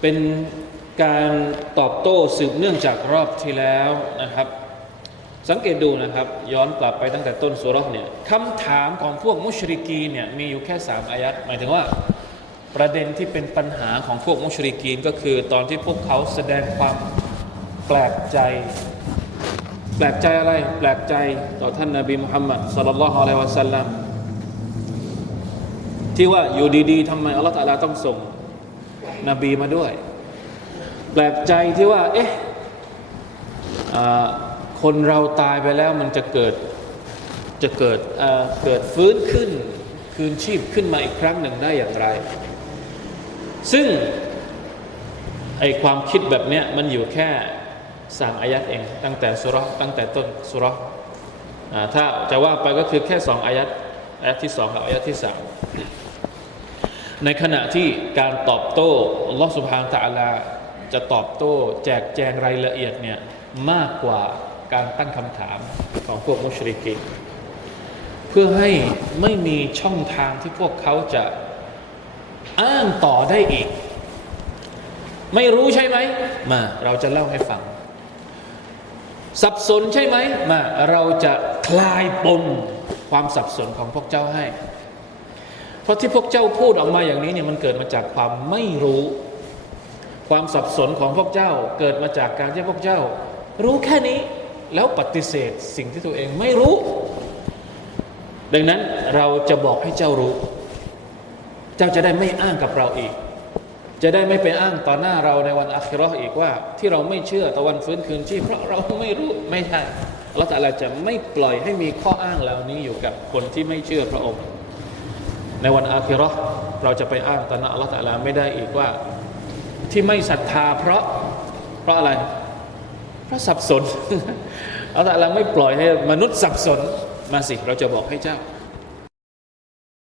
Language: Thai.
เป็นการตอบโต้สืบเนื่องจากรอบที่แล้วนะครับ สังเกตดูนะครับ ย้อนกลับไปตั้งแต่ต้นสุราะห์เนี่ยคำถามของพวกมุชริกีเนี่ยมีอยู่แค่สามอายัดหมายถึงว่าประเด็นที่เป็นปัญหาของพวกมุชริกีนก็คือตอนที่พวกเขาแสดงความแปลกใจ แปลกใจอะไร แปลกใจต่อท่านนาบีมุฮัมมัดสลลัลลอฮุอะลัยฮิวะสัลลัมที่ว่าอยู่ดีๆทำไมอัลลอฮฺตะอาลาต้องส่ง นบีมาด้วย แปลกใจที่ว่า เอ๊ะคนเราตายไปแล้วมันจะเกิดจะเกิดเกิดฟื้นขึ้น คืนชีพขึ้นมาอีกครั้งหนึ่งได้อย่างไร ซึ่งไอความคิดแบบเนี้ยมันอยู่แค่สามอายัดเอง ตั้งแต่สุรตั้งแต่ต้นสุรถ้าจะว่าไปก็คือแค่สองอายัดอายัดที่สองกับอายัดที่สาม ในขณะที่การตอบโต้อัลลอฮฺสุบฮานตะอาลาจะตอบโต้ แจกแจงรายละเอียดเนี่ยมากกว่าการตั้งคำถามของพวกมุชริกีนเพื่อให้ไม่มีช่องทางที่พวกเขาจะอ้างต่อได้อีก ไม่รู้ใช่ไหมมาเราจะเล่าให้ฟัง สับสนใช่ไหมมาเราจะคลายปมความสับสนของพวกเจ้าให้ เพราะที่พวกเจ้าพูดออกมาอย่างนี้เนี่ยมันเกิดมาจากความไม่รู้ ความสับสนของพวกเจ้า เกิดมาจากการที่พวกเจ้า รู้แค่นี้แล้วปฏิเสธสิ่งที่ตัวเองไม่รู้ ดังนั้นเราจะบอกให้เจ้ารู้ เจ้าจะได้ไม่อ้างกับเราอีก จะได้ไม่ไปอ้างต่อหน้าเราในวันอัคราอีกว่า ที่เราไม่เชื่อตะวันฟื้นคืนชีพเพราะเราไม่รู้ไม่ใช่อัลลอฮฺตะอาลาจะไม่ปล่อยให้มีข้ออ้างเหล่านี้อยู่กับคนที่ไม่เชื่อพระองค์ ในวันอาคิรอเราจะไปอ้างตนะอัลลอฮฺตะอาลาไม่ได้อีกว่า ที่ไม่ศรัทธาเพราะเพราะอะไรเพราะสับสนอัลลอฮฺตะอาลาไม่ปล่อยให้มนุษย์สับสนมาสิ เราจะบอกให้เจ้า